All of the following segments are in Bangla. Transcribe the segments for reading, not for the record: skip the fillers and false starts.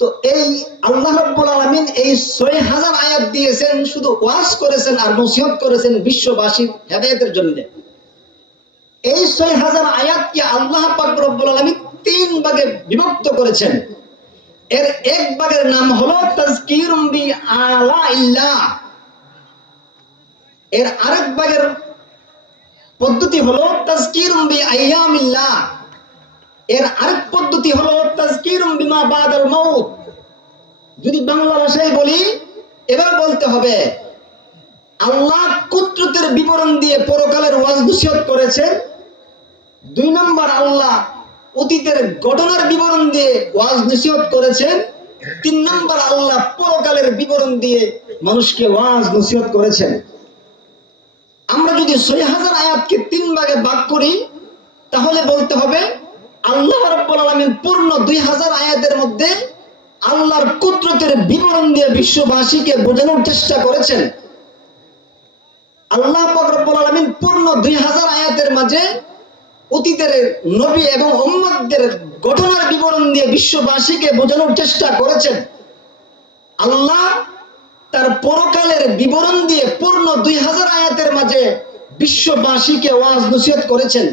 তো এই আল্লাহ রাব্বুল আলামিন এই ৬০০০ আয়াত দিয়েছেন, শুধু ওয়াজ করেছেন আর নসিহত করেছেন বিশ্ববাসীর হেদায়েতের জন্য। এই ৬০০০ আয়াতকে আল্লাহ পাক রব্বুল আলামিন ৩ ভাগে বিভক্ত করেছেন। এর এক ভাগের নাম হলো তাজকিরুম বি আলা ইল্লাহ, এর আরেক ভাগের পদ্ধতি হলো তাজকিরুম বি আইয়ামিল্লাহ, এর আরেক পদ্ধতি হলো তাজকিরুম বিমা বাদাল মাউত। যদি বাংলা ভাষায় বলি, এবার বলতে হবে আল্লাহ কুদরতের বিবরণ দিয়ে পরকালের ওয়াজ নসিহত করেছেন। ২ নম্বর, আল্লাহ অতীতের ঘটনার বিবরণ দিয়ে ওয়াজ নসিহত করেছেন। ৩ নম্বর, আল্লাহ পরকালের বিবরণ দিয়ে মানুষকে ওয়াজ নসিহত করেছেন। আমরা যদি ৬০০০ আয়াতকে ৩ ভাগে ভাগ করি, তাহলে বলতে হবে আল্লাহ রাব্বুল আলামিন পূর্ণ ২০০০ আয়াতের মধ্যে আল্লাহর কুদরতের বিবরণ দিয়ে বিশ্ববাসীকে বোঝানোর চেষ্টা করেছেন। আল্লাহ পাক রব্বুল আলামিন পূর্ণ ২০০০ আয়াতের মাঝে অতীতের নবী এবং উম্মতদের ঘটনার বিবরণ দিয়ে বিশ্ববাসীকে বোঝানোর চেষ্টা করেছেন। আল্লাহ তার পরকালের বিবরণ দিয়ে পূর্ণ ২০০০ আয়াতের মাঝে বিশ্ববাসীকে ওয়াজ নসিহত করেছেন।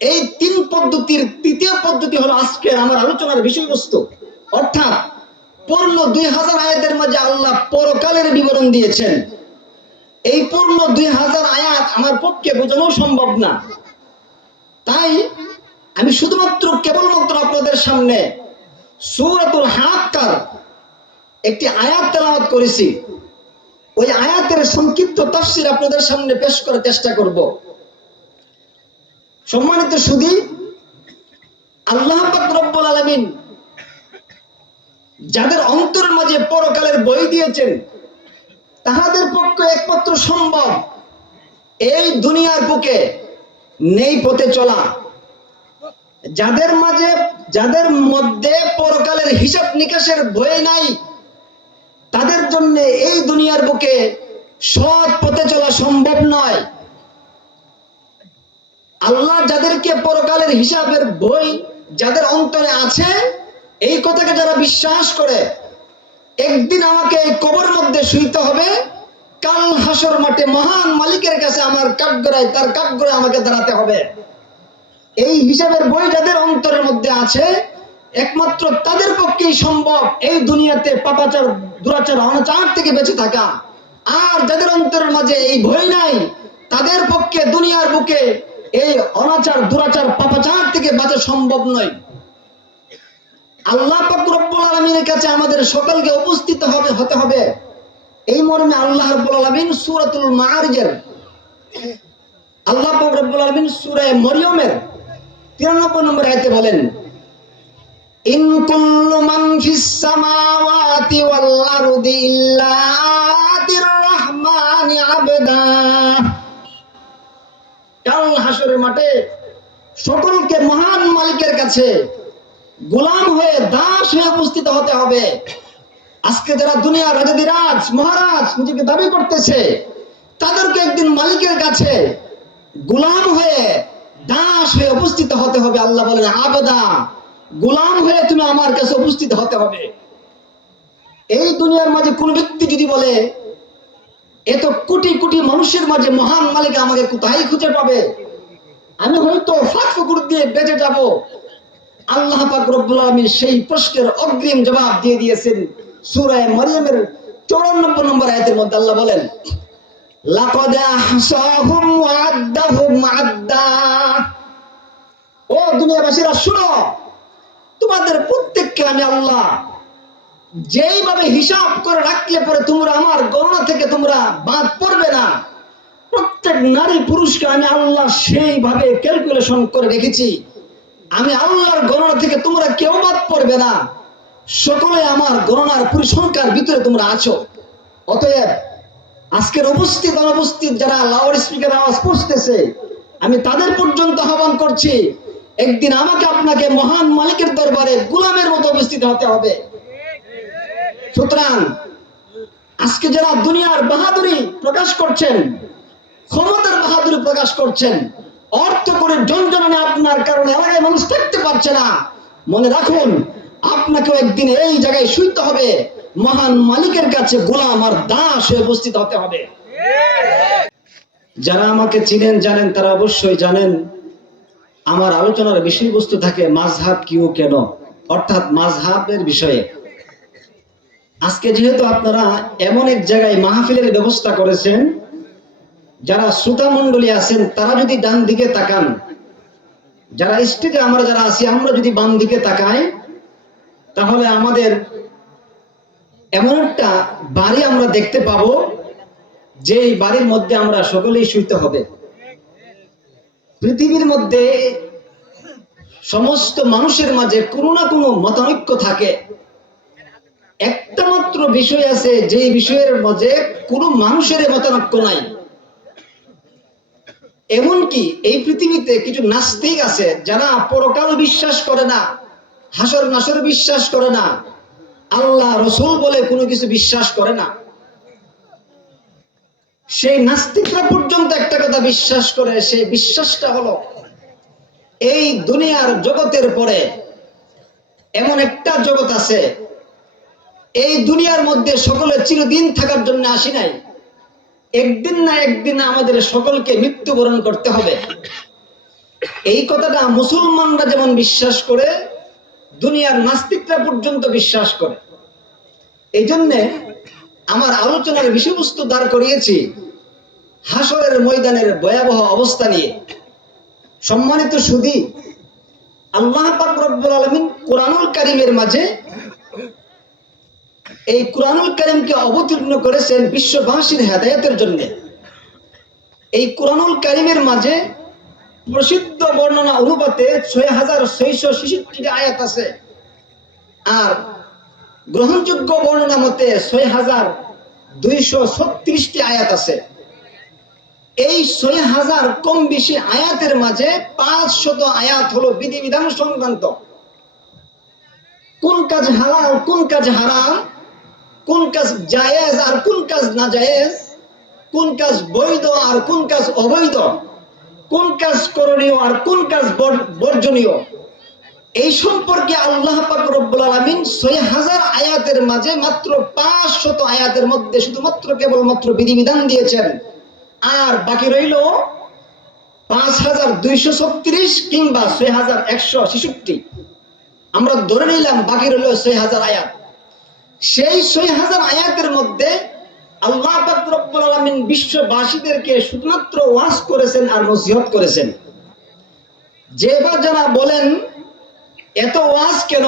এই ৩ পদ্ধতির তৃতীয় পদ্ধতি হলো আজকের আমার আলোচনার বিষয়বস্তু। অর্থাৎ পূর্ণ ২০০০ আয়াতের মাঝে আল্লাহ পরকালের বিবরণ দিয়েছেন। এই পূর্ণ ২০০০ আয়াত আমার পক্ষে বোঝানো সম্ভব না, তাই আমি শুধুমাত্র কেবলমাত্র আপনাদের সামনে সূরাতুল হাক্কার একটি আয়াত তেলাওয়াত করেছি। ওই আয়াতের সংক্ষিপ্ত তাফসীর আপনাদের সামনে পেশ করার চেষ্টা করব। সম্মানিত সুধী, আল্লাহ পাক রব্বুল আলামিন যাদের অন্তরের মাঝে পরকালের বই দিয়েছেন, তাহাদের পক্ষে একমাত্র সম্ভব এই দুনিয়ার বুকে নেই পথে চলা। যাদের মধ্যে পরকালের হিসাব নিকাশের ভয় নাই, তাদের জন্য এই দুনিয়ার বুকে সৎ পথে চলা সম্ভব নয়। আল্লাহ যাদেরকে পরকালের হিসাবের ভয় যাদের অন্তরে আছে, এই কথাকে যারা বিশ্বাস করে একদিন আমাকে এই কবর মধ্যে শুইতে হবে, কাল হাসর মাঠে মহান মালিকের কাছে আমার কাঠগড়ায় তার কাঠগড়ায় আমাকে দাঁড়াতে হবে, এই হিসাবের বই যাদের অন্তরের মধ্যে আছে, একমাত্র তাদের পক্ষেই সম্ভব এই দুনিয়াতে পাপাচার দুরাচার অনাচার থেকে বেঁচে থাকা। আর যাদের অন্তরের মাঝে এই ভয় নাই, তাদের পক্ষে দুনিয়ার বুকে এই অনাচার দুরাচার পাপাচার থেকে বাঁচা সম্ভব নয়। আল্লাহ পাক রব্বুল আলামিনের কাছে আমাদের সকলকে উপস্থিত হতে হবে। এই মর্মে আল্লাহ রাব্বুল আলামিন সূরাতুল মাআরিজের আল্লাহ পাক রব্বুল আলামিন সূরা মরিয়মের 93 নম্বর আয়াতে বলেন, ইন কুল্লু মান ফিস সামাওয়াতি ওয়াল আরদি ইল্লা আতির রহমানি আবদা। কাল হাসরের মাঠে সকলকে মহান মালিকের কাছে গোলাম হয়ে দাস হয়ে উপস্থিত হতে হবে। আজকে যারা দুনিয়ার রাজাধিরাজ মহারাজ নিজেকে দাবি করতেছে, তাদেরকে একদিন মালিকের কাছে গোলাম হয়ে দাস হয়ে উপস্থিত হতে হবে। আল্লাহ বলেন আবদা, গোলাম হয়ে তুমি আমার কাছে উপস্থিত হতে হবে। এই দুনিয়ার মাঝে কোন ব্যক্তি যদি বলে এত কোটি কোটি মানুষের মাঝে মহান মালিক আমাকে কোথায় খুঁজে পাবে, আমি হয়তো ফাঁক ফুকুর দিয়ে বেঁচে যাব, আল্লাহ পাক রব্বুল আলামিন সেই প্রশ্নের অগ্রিম জবাব দিয়ে দিয়েছেন সূরা মরিয়মের 94 নম্বর আয়াতের মধ্যে। আল্লাহ বলেন, লাকাদ আহসাহুম ওয়া আদ্দাহুম আদ্দা। ও দুনিয়াবাসীরা শুনো, তোমাদের প্রত্যেককে আমি আল্লাহ যেইভাবে হিসাব করে রাখলে পরে তোমরা আমার গণনা থেকে তোমরা বাদ পড়বে না, প্রত্যেক নারী পুরুষকে আমি আল্লাহ সেইভাবে ক্যালকুলেশন করে রেখেছি। আমি আল্লাহর গণনা থেকে তোমরা কেউ বাদ পড়বে না, সকলে আমার গণনার পরিসংখ্যার ভিতরে তোমরা আছো। অতএব আজকের উপস্থিত অনুপস্থিত যারা লাউড স্পিকার আওয়াজ পৌঁছতেছে, আমি তাদের পর্যন্ত আহ্বান করছি, একদিন আমাকে আপনাকে মহান মালিকের দরবারে গোলামের মতো উপস্থিত হতে হবে। সুতরাং আজকে যারা দুনিয়ার বাহাদুরি প্রকাশ করছেন, ক্ষমতার বাহাদুরি প্রকাশ করছেন, অর্থ করে জনজনে আপনার কারণে এলাকায় মানুষ থাকতে পারছে না, মনে রাখুন আপনাকেও একদিন এই জায়গায় শুইতে হবে, মহান মালিকের কাছে গোলাম আর দাস হয়ে উপস্থিত হতে হবে। যারা আমাকে চিনেন জানেন, তারা অবশ্যই জানেন আমার আলোচনার বিষয়বস্তু থাকে মাযহাব কি ও কেন, অর্থাৎ মাযহাবের বিষয়ে। আজকে যেহেতু আপনারা এমন এক জায়গায় মাহফিলের ব্যবস্থা করেছেন, যারা শ্রোতা মণ্ডলী আছেন তারা যদি ডান দিকে তাকান, যারা স্টেজে আমরা যারা আছি আমরা যদি বাম দিকে তাকাই, তাহলে আমাদের এমন একটা বাড়ি আমরা দেখতে পাবো, যে বাড়ির মধ্যে আমরা সকলেই শুইতে হবে। পৃথিবীর মধ্যে সমস্ত মানুষের মাঝে কোনো না কোনো মতানৈক্য থাকে, একটা মাত্র বিষয় আছে যে বিষয়ের মাঝে কোনো মানুষের মতানৈক্য নাই। এমনকি এই পৃথিবীতে কিছু নাস্তিক আছে যারা পরকাল বিশ্বাস করে না, হাসর নাসর বিশ্বাস করে না, আল্লাহ রসুল বলে কোনো কিছু বিশ্বাস করে না। সেই নাস্তিকরা পর্যন্ত একটা কথা বিশ্বাস করে, সেই বিশ্বাসটা হলো এই দুনিয়ার জগতের পরে এমন একটা জগৎ আছে, এই দুনিয়ার মধ্যে সকলে চিরদিন থাকার জন্য আসি নাই, একদিন না একদিন আমাদের সকলকে মৃত্যুবরণ করতে হবে। এই কথাটা মুসলমানরা যেমন বিশ্বাস করে, দুনিয়ার নাস্তিকরা পর্যন্ত বিশ্বাস করে। এই জন্যে আমার আলোচনার বিষয়বস্তু দাঁড় করিয়েছি হাসরের ময়দানের ভয়াবহ অবস্থা নিয়ে। সম্মানিত সুধী, আল্লাহ পাক রব্বুল আলামিন কোরআনুল কারীমের মাঝে এই কোরআনুল কারীমকে অবতীর্ণ করেছেন বিশ্ববাসীর হেদায়েতের জন্য। এই কোরআনুল কারীমের মাঝে প্রসিদ্ধ বর্ণনা অনুপাতে ৬৬৬৬ আয়াত আছে, আর গ্রহণযোগ্য বর্ণনা মতে ৬২৩৬ আয়াত আছে। এই ৬০০০ কম বেশি আয়াতের মাঝে ৫০০ আয়াত হলো বিধিবিধান সংক্রান্ত। কোন কাজ হালাল, কোন কাজ হারাম, কোন কাজ জায়েজ আর কোন কাজ না জায়েজ, কোন কাজ বৈধ আর কোন কাজ অবৈধ, কোন কাজ করণীয় আর কোন কাজ বর্জনীয়, এই সম্পর্কে আল্লাহ পাক রব্বুল আলামিন ৬০০০ আয়াতের মাঝে মাত্র ৫০০ আয়াতের মধ্যে শুধুমাত্র কেবলমাত্র বিধিবিধান দিয়েছেন। আর বাকি রইল ৫২৩৬ কিংবা ৬১৬৬। আমরা ধরে নিলাম বাকি রইল ৬০০০ আয়াত। সেই ৬০০০ আয়াতের মধ্যে আল্লাহ পাক রব্বুল আলামিন বিশ্ববাসীদেরকে শুধুমাত্র ওয়াজ করেছেন আর নসিহত করেছেন। যেবার যারা বলেন এত ওয়াজ কেন,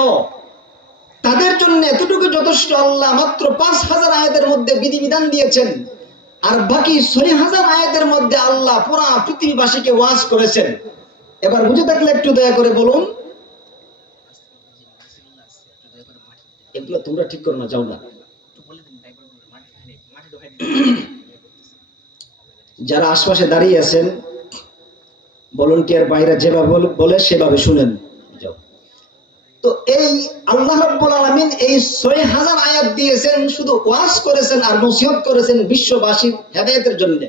তাদের জন্য এতটুকু যথেষ্ট। আল্লাহ মাত্র ৫০০০ আয়াতের মধ্যে বিধিবিধান দিয়েছেন, আর বাকি ৬০০০ আয়াতের মধ্যে আল্লাহ পুরা পৃথিবীবাসীকে ওয়াজ করেছেন। এবার বুঝে থাকলে একটু দয়া করে বলুন। এগুলো তোমরা ঠিক করো না, যাও না। যারা আশপাশে দাঁড়িয়ে আছেন, ভলান্টিয়ার বাইরে যেভাবে বলে সেভাবে শুনেন। তো এই আল্লাহ রাব্বুল আলামিন এই ৬০০০ আয়াত দিয়েছেন, শুধু ওয়াজ করেছেন আর নসিহত করেছেন বিশ্ববাসীর হেদায়েতের জন্য।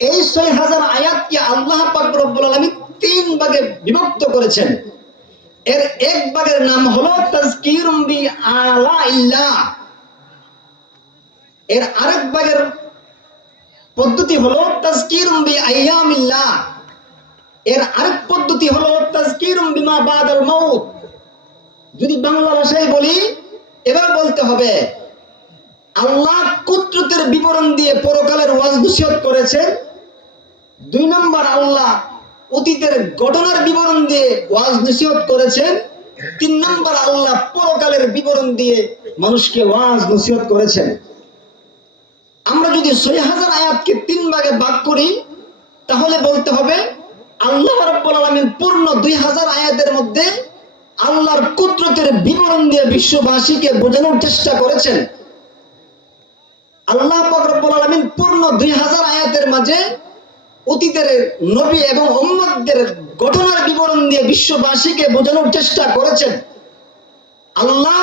এই ৬০০০ আয়াতকে আল্লাহ পাক রব্বুল আলামিন ৩ ভাগে বিভক্ত করেছেন। এর এক ভাগের নাম হলো তাযকিরুম বি আলাইল্লাহ, এর আরেক ভাগের পদ্ধতি হলো তাযকিরুম বি আইয়ামিল্লাহ, এর আরেক পদ্ধতি হলো তাযকিরুম বিমা বাদাল মাউত। যদি বাংলা ভাষায় বলি, এবার বলতে হবে আল্লাহ কুদরতের বিবরণ দিয়ে পরকালের ওয়াজ নসিহত করেছেন। ২ নম্বর, আল্লাহ অতীতের ঘটনার বিবরণ দিয়ে ওয়াজ নসিহত করেছেন। ৩ নম্বর, আল্লাহ পরকালের বিবরণ দিয়ে মানুষকে ওয়াজ নসিহত করেছেন। আমরা যদি ৬০০০ আয়াতকে ৩ ভাগে ভাগ করি, তাহলে বলতে হবে আল্লাহ রাব্বুল আলামিন পূর্ণ ২০০০ আয়াতের মধ্যে আল্লাহর কুদরতের বিবরণ দিয়ে বিশ্ববাসীকে বোঝানোর চেষ্টা করেছেন। আল্লাহ পাক রব্বুল আলামিন পূর্ণ ২০০০ আয়াতের মাঝে অতীতের নবী এবং উম্মতদের ঘটনার বিবরণ দিয়ে বিশ্ববাসীকে বোঝানোর চেষ্টা করেছেন। আল্লাহ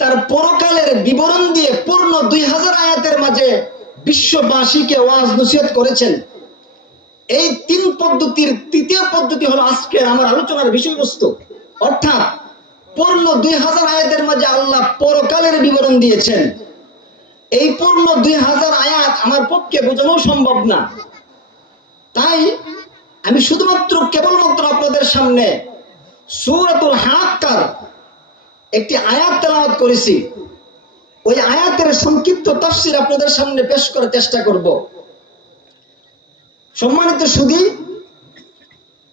তার পরকালের বিবরণ দিয়ে পূর্ণ ২০০০ আয়াতের মাঝে বিশ্ববাসীকে ওয়াজ নসিহত করেছেন। এই ৩ পদ্ধতির তৃতীয় পদ্ধতি হলো আজকের আমার আলোচনার বিষয়বস্তু। অর্থাৎ পূর্ণ 2000 আয়াতের মাঝে আল্লাহ পরকালের বিবরণ দিয়েছেন। এই পূর্ণ 2000 আয়াত আমার পক্ষে বোঝানো সম্ভব না, তাই আমি শুধুমাত্র কেবলমাত্র আপনাদের সামনে সূরাতুল হাক্কার একটি আয়াত তেলাওয়াত করেছি। ওই আয়াতের সংক্ষিপ্ত তাফসীর আপনাদের সামনে পেশ করার চেষ্টা করব। সম্মানিত সুধী,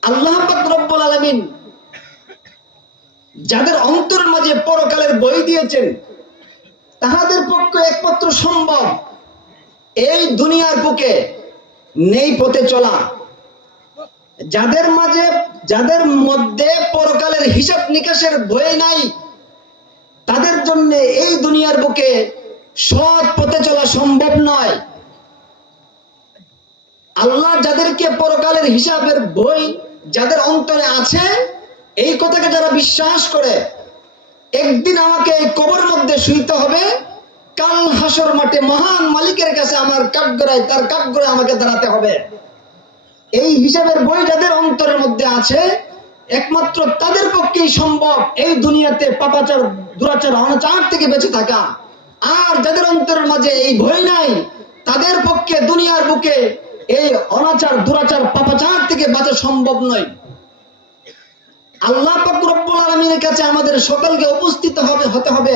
আল্লাহ পাক রব্বুল আলামিন যাদের অন্তরের মাঝে পরকালের বই দিয়েছেন, তাহাদের পক্ষে একমাত্র সম্ভব এই দুনিয়ার বুকে নেই পথে চলা। যাদের মধ্যে পরকালের হিসাব নিকাশের বই নাই, তাদের জন্য এই দুনিয়ার বুকে সৎ পথে চলা সম্ভব নয়। আল্লাহ যাদেরকে পরকালের হিসাবের বই যাদের অন্তরে আছে, এই কথাকে যারা বিশ্বাস করে, একদিন আমাকে এই কবর মধ্যে শুইতে হবে, কাল হাসর মাঠে মহান মালিকের কাছে আমার কাঠগড়ায় তার কাঠগড়ায় আমাকে দাঁড়াতে হবে, এই হিসাবের বই যাদের অন্তরের মধ্যে আছে, একমাত্র তাদের পক্ষেই সম্ভব এই দুনিয়াতে পাপাচার দুরাচার অনাচার থেকে বেঁচে থাকা। আর যাদের অন্তরের মাঝে এই ভয় নাই, তাদের পক্ষে দুনিয়ার বুকে এই অনাচার দুরাচার পাপাচার থেকে বাঁচা সম্ভব নয়। আল্লাহ পাক রব্বুল আলামিনের কাছে আমাদের সকলকে উপস্থিত হতে হবে।